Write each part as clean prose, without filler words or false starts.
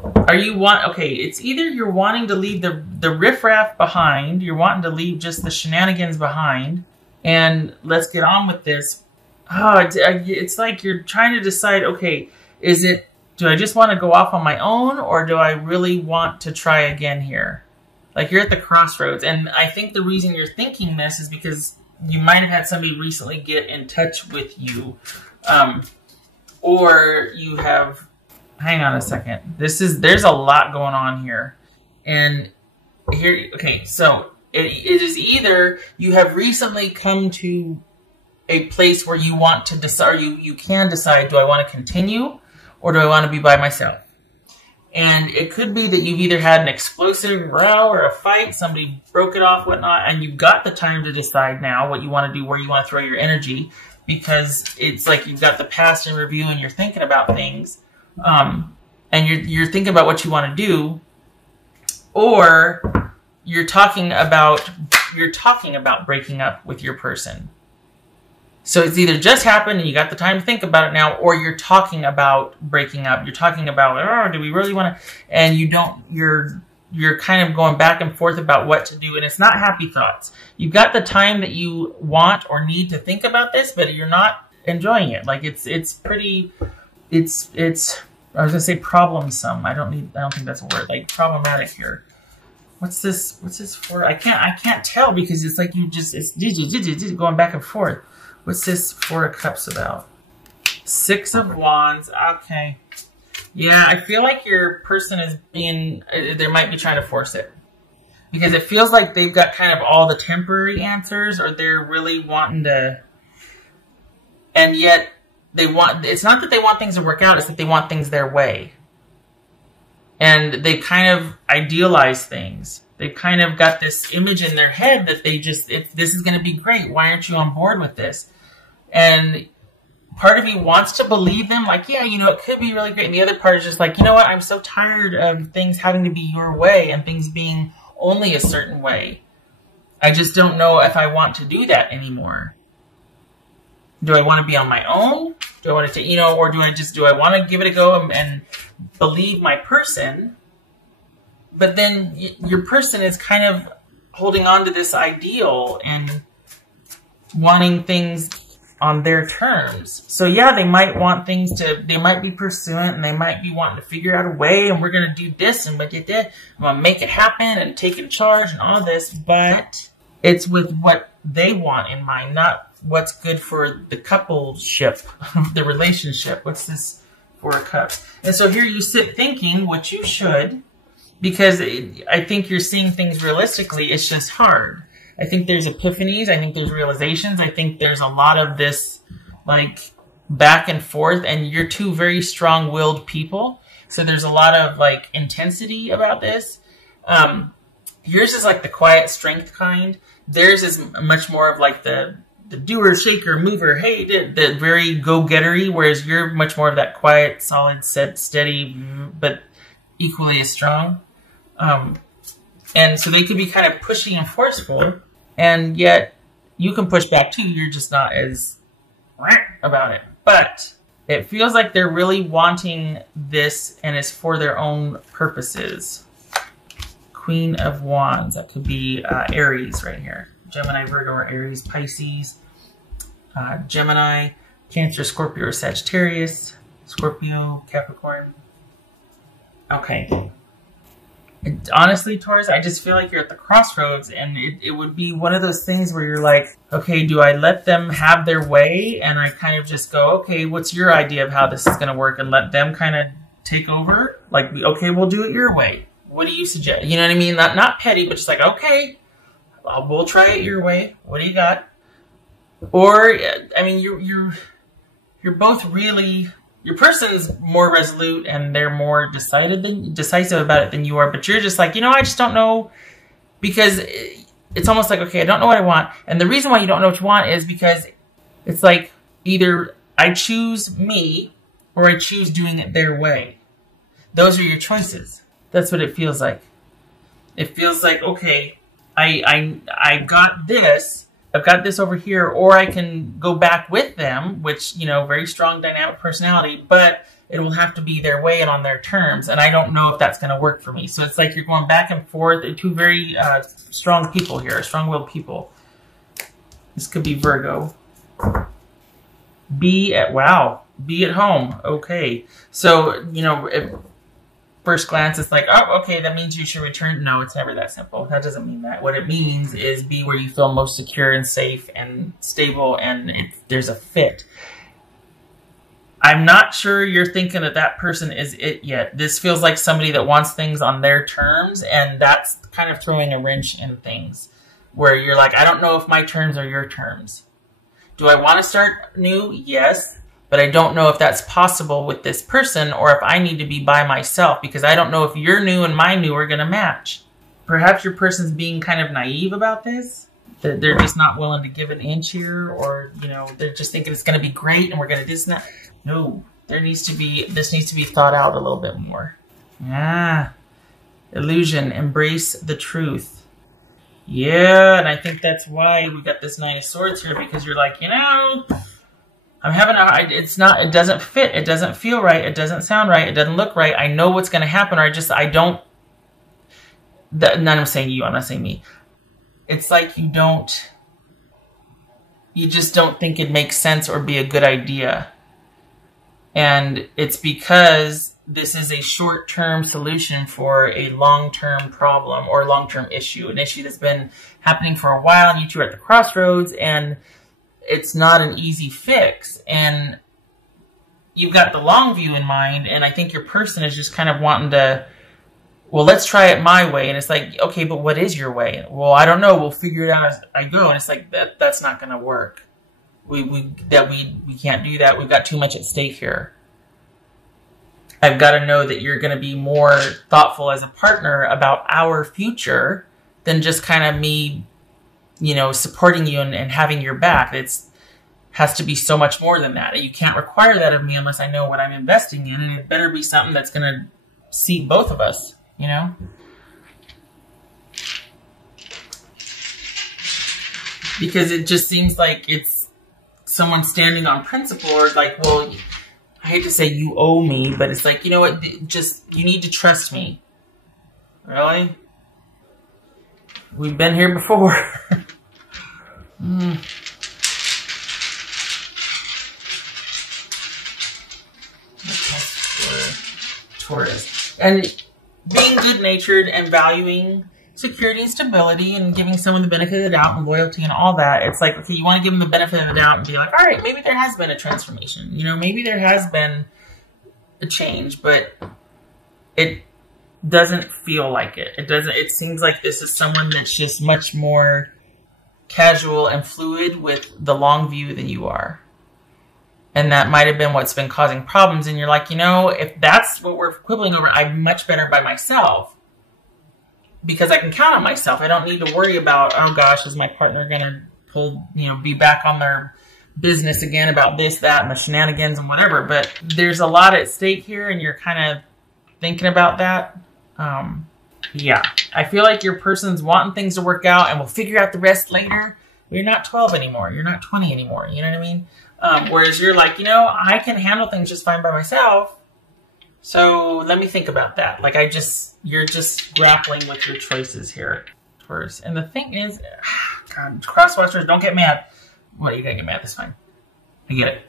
Okay, it's either you're wanting to leave the riffraff behind, you're wanting to leave just the shenanigans behind, and let's get on with this. Oh, it's like you're trying to decide, okay, do I just want to go off on my own, or do I really want to try again here? Like, you're at the crossroads, and I think the reason you're thinking this is because you might have had somebody recently get in touch with you, or you have... Hang on a second. There's a lot going on here. And here, okay, so it is either you have recently come to a place where you want to decide, you can decide, do I want to continue or do I want to be by myself? And it could be that you've either had an explosive row or a fight, somebody broke it off, whatnot, and you've got the time to decide now what you want to do, where you want to throw your energy, because it's like you've got the past in review and you're thinking about things. And you're thinking about what you want to do, or you're talking about breaking up with your person. So it's either just happened and you got the time to think about it now, or you're talking about breaking up. You're talking about, oh, do we really want to? And you're kind of going back and forth about what to do, and it's not happy thoughts. You've got the time that you want or need to think about this, but you're not enjoying it. Like it's I was gonna say problemsome. I don't think that's a word. Like problematic here. What's this for? I can't tell because it's like it's going back and forth. What's this Four of Cups about? Six of Wands. Okay. Yeah, I feel like your person is they might be trying to force it. Because it feels like they've got kind of all the temporary answers, or they're really wanting to, and yet it's not that they want things to work out, it's that they want things their way. And they kind of idealize things. They've kind of got this image in their head that this is going to be great. Why aren't you on board with this? And part of you wants to believe them, like, yeah, it could be really great. And the other part is just like, you know what? I'm so tired of things having to be your way and things being only a certain way. I just don't know if I want to do that anymore. Do I want to be on my own? Do I want to, or do I want to give it a go and believe my person? But then your person is kind of holding on to this ideal and wanting things on their terms. So yeah, they might want they might be pursuant and they might be wanting to figure out a way, and we're going to do this and I'm going to make it happen and take in charge and all this, but it's with what they want in mind, not what's good for the coupleship, the relationship. What's this Four of Cups? And so here you sit thinking, which you should, because I think you're seeing things realistically. It's just hard. I think there's epiphanies. I think there's realizations. I think there's a lot of this, like, back and forth, and you're two very strong-willed people. So there's a lot of, like, intensity about this. Yours is like the quiet strength kind. Theirs is much more of like the doer, shaker, mover, hey, the very go-gettery, whereas you're much more of that quiet, solid, steady, but equally as strong. And so they could be kind of pushy and forceful, and yet you can push back too. You're just not as about it. But it feels like they're really wanting this, and it's for their own purposes. Queen of Wands. That could be Aries right here. Gemini, Virgo, or Aries, Pisces. Gemini, Cancer, Scorpio, or Sagittarius. Scorpio, Capricorn. Okay. Honestly, Taurus, I just feel like you're at the crossroads, and it would be one of those things where you're like, okay, do I let them have their way? And I kind of just go, okay, what's your idea of how this is going to work? And let them kind of take over? Like, okay, we'll do it your way. What do you suggest? You know what I mean? Not petty, but just like, okay, we'll try it your way. What do you got? Or, I mean, you're both really... Your person's more resolute and they're more decisive about it than you are, but you're just like, I just don't know, because it's almost like, okay, I don't know what I want. And the reason why you don't know what you want is because it's like either I choose me or I choose doing it their way. Those are your choices. That's what it feels like. It feels like, okay, I got this, I've got this over here, or I can go back with them, which, you know, very strong dynamic personality, but it will have to be their way and on their terms, and I don't know if that's going to work for me. So it's like you're going back and forth. Two very strong people here, strong-willed people. This could be Virgo. Be at home. Okay. So, you know, at first glance, it's like, oh, okay, that means you should return. No, it's never that simple. That doesn't mean that. What it means is be where you feel most secure and safe and stable, and there's a fit. I'm not sure you're thinking that that person is it yet. This feels like somebody that wants things on their terms, and that's kind of throwing a wrench in things where you're like, I don't know if my terms are your terms. Do I want to start new? Yes, but I don't know if that's possible with this person or if I need to be by myself because I don't know if your new and my new are going to match. Perhaps your person's being kind of naive about this. That they're just not willing to give an inch here, or, you know, they're just thinking it's going to be great and we're going to do this and that. No, this needs to be thought out a little bit more. Illusion, embrace the truth. Yeah, and I think that's why we got this Nine of Swords here, because you're like, you know, I'm having it doesn't fit, it doesn't feel right, it doesn't sound right, it doesn't look right, I know what's going to happen, or I'm saying you, I'm not saying me. It's like you just don't think it makes sense or be a good idea. And it's because this is a short-term solution for a long-term problem or long-term issue, an issue that's been happening for a while, and you two are at the crossroads, and it's not an easy fix. And you've got the long view in mind, and I think your person is just kind of wanting to, well, let's try it my way. And it's like, okay, but what is your way? Well, I don't know. We'll figure it out as I go. And it's like, that's not going to work. We can't do that. We've got too much at stake here. I've got to know that you're going to be more thoughtful as a partner about our future than just kind of me, you know, supporting you and having your back. Has to be so much more than that. You can't require that of me unless I know what I'm investing in. And it better be something that's going to seat both of us. You know? Because it just seems like it's someone standing on principle, or like, well, I hate to say you owe me, but it's like, you know what, you need to trust me. Really? We've been here before. Taurus. And being good-natured and valuing security and stability and giving someone the benefit of the doubt and loyalty and all that, it's like, okay, you want to give them the benefit of the doubt and be like, all right, maybe there has been a transformation. You know, maybe there has been a change, but it doesn't feel like it. It seems like this is someone that's just much more casual and fluid with the long view than you are. And that might have been what's been causing problems. And you're like, you know, if that's what we're quibbling over, I'm much better by myself. Because I can count on myself. I don't need to worry about, oh gosh, is my partner going to be back on their business again about this, that, and the shenanigans and whatever. But there's a lot at stake here, and you're kind of thinking about that. Yeah. I feel like your person's wanting things to work out, and we'll figure out the rest later. You're not 12 anymore. You're not 20 anymore. You know what I mean? Whereas you're like, you know, I can handle things just fine by myself. So let me think about that. Like you're just grappling with your choices here, Taurus. And the thing is, God, crosswatchers, don't get mad. Well, you gotta get mad, that's fine. I get it.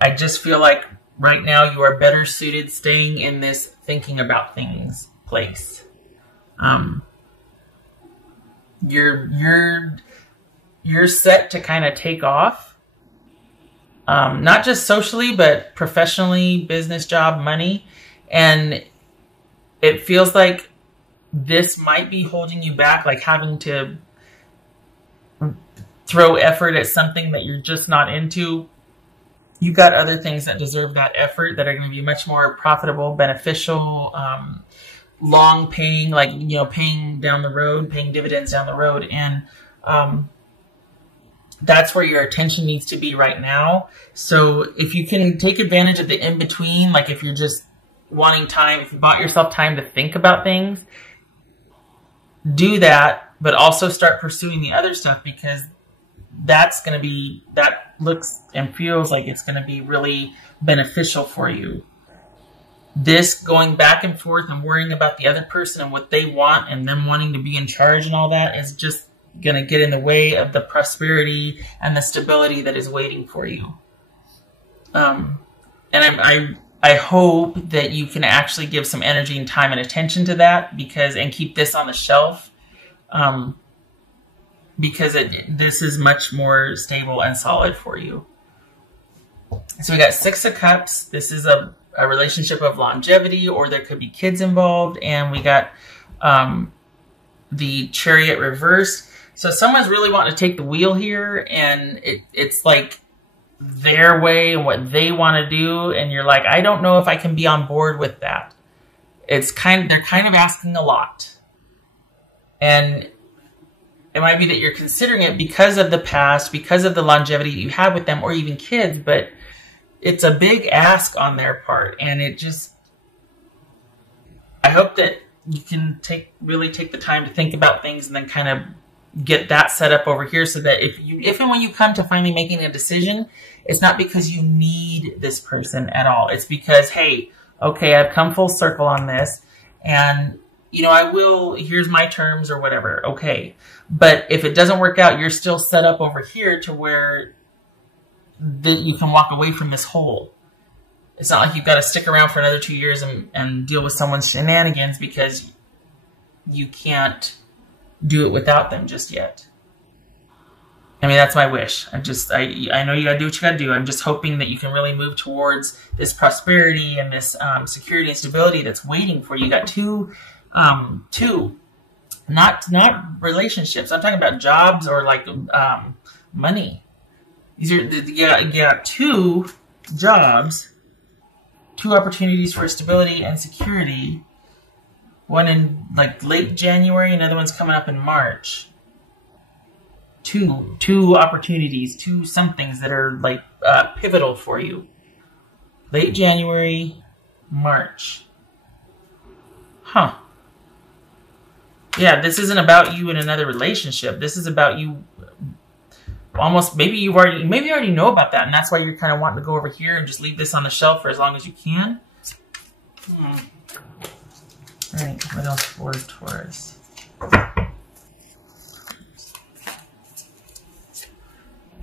I just feel like right now you are better suited staying in this thinking about things place. You're set to kind of take off. Not just socially, but professionally, business, job, money. And it feels like this might be holding you back, like having to throw effort at something that you're just not into. You've got other things that deserve that effort that are going to be much more profitable, beneficial, long paying, like, you know, paying down the road, paying dividends down the road. And, that's where your attention needs to be right now. So if you can take advantage of the in-between, like if you're just wanting time, if you bought yourself time to think about things, do that, but also start pursuing the other stuff, because that's going to be, that looks and feels like it's going to be really beneficial for you. This going back and forth and worrying about the other person and what they want and them wanting to be in charge and all that is just going to get in the way of the prosperity and the stability that is waiting for you. And I hope that you can actually give some energy and time and attention to that, and keep this on the shelf, because this is much more stable and solid for you. So we got Six of Cups. This is a relationship of longevity, or there could be kids involved. And we got the Chariot reversed. So someone's really wanting to take the wheel here, and it's like their way and what they want to do, and you're like, I don't know if I can be on board with that. They're kind of asking a lot, and it might be that you're considering it because of the past, because of the longevity you have with them, or even kids, but it's a big ask on their part, and I hope that you can really take the time to think about things and then kind of get that set up over here, so that if and when you come to finally making a decision, it's not because you need this person at all. It's because, hey, okay, I've come full circle on this, and here's my terms or whatever. Okay. But if it doesn't work out, you're still set up over here to where you can walk away from this hole. It's not like you've got to stick around for another 2 years and deal with someone's shenanigans because you can't do it without them just yet. I mean, that's my wish. I know you gotta do what you gotta do. I'm just hoping that you can really move towards this prosperity and this security and stability that's waiting for you. You got two, not relationships. I'm talking about jobs or like money. You got 2 jobs, 2 opportunities for stability and security. One in like late January, another one's coming up in March. Two opportunities, 2 somethings that are like pivotal for you. Late January, March. Huh. Yeah, this isn't about you in another relationship. This is about you. Almost, maybe you already know about that, and that's why you're kind of wanting to go over here and just leave this on the shelf for as long as you can. All right, what else for Taurus?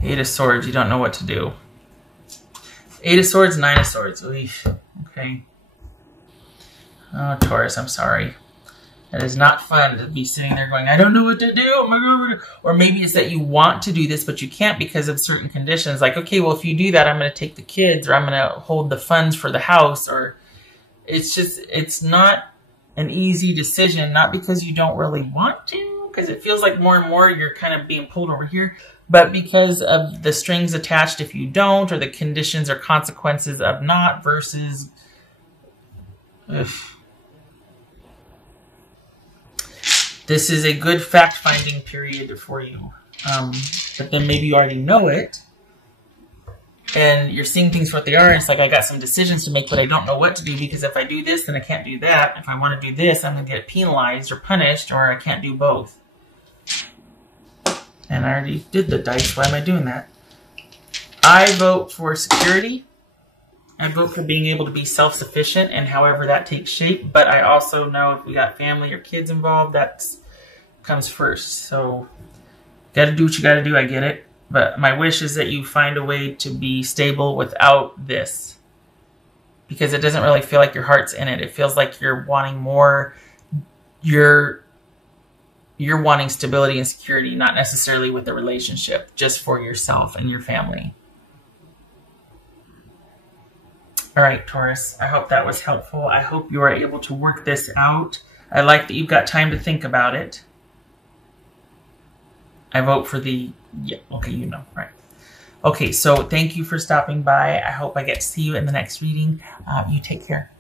Eight of Swords, you don't know what to do. 8 of Swords, 9 of Swords. Oof. Okay. Oh, Taurus, I'm sorry. It is not fun to be sitting there going, I don't know what to do. Oh my God. Or maybe it's that you want to do this, but you can't because of certain conditions. Like, okay, well, if you do that, I'm going to take the kids, or I'm going to hold the funds for the house. Or it's not an easy decision, not because you don't really want to, because it feels like more and more you're kind of being pulled over here, but because of the strings attached if you don't, or the conditions or consequences of not versus... Ugh. This is a good fact-finding period for you. But then maybe you already know it, and you're seeing things for what they are. It's like, I got some decisions to make, but I don't know what to do, because if I do this, then I can't do that. If I want to do this, I'm going to get penalized or punished, or I can't do both. And I already did the dice. Why am I doing that? I vote for security. I vote for being able to be self-sufficient, and however that takes shape. But I also know if we got family or kids involved, that comes first. So, gotta do what you gotta do, I get it. But my wish is that you find a way to be stable without this. Because it doesn't really feel like your heart's in it. It feels like you're wanting more. You're wanting stability and security, not necessarily with a relationship, just for yourself and your family. All right, Taurus, I hope that was helpful. I hope you are able to work this out. I like that you've got time to think about it. I vote for the... Yeah, okay, you know, right. Okay, so thank you for stopping by. I hope I get to see you in the next reading. You take care.